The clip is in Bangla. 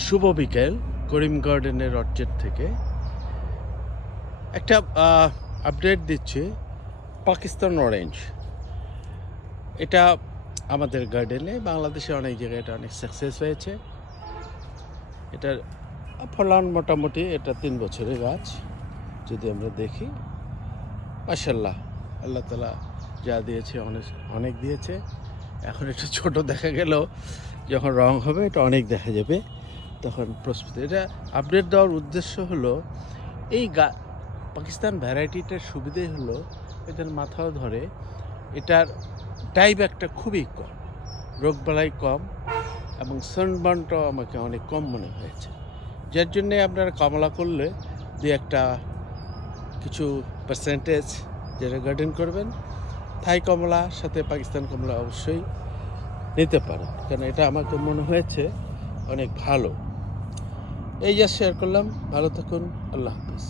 শুভ বিকেল। করিম গার্ডেনের অর্চার্ড থেকে একটা আপডেট দিচ্ছি। পাকিস্তান অরেঞ্জ, এটা আমাদের গার্ডেনে বাংলাদেশে অনেক জায়গায় এটা অনেক সাকসেস হয়েছে। এটার ফলন মোটামুটি এটা 3 বছরের গাছ। যদি আমরা দেখি, মাশাআল্লাহ, আল্লাহ তাআলা যা দিয়েছে অনেক অনেক দিয়েছে। এখন একটু ছোট দেখা গেলেও যখন রং হবে এটা অনেক দেখা যাবে, তখন প্রস্তুত। এটা আপডেট দেওয়ার উদ্দেশ্য হলো এই পাকিস্তান ভ্যারাইটিটার সুবিধে হলো এটার মাথাও ধরে, এটার টাইপ একটা খুবই কম, রোগবালাই কম এবং সানবার্নটাও আমাকে অনেক কম মনে হয়েছে। যার জন্যে আপনারা কমলা করলে একটা কিছু পার্সেন্টেজ যেটা গার্ডেন করবেন, থাই কমলা সাথে পাকিস্তান কমলা অবশ্যই নিতে পারেন, কারণ এটা আমাকে মনে হয়েছে অনেক ভালো। এই যা শেয়ার করলাম, ভালো থাকুন, আল্লাহ হাফিজ।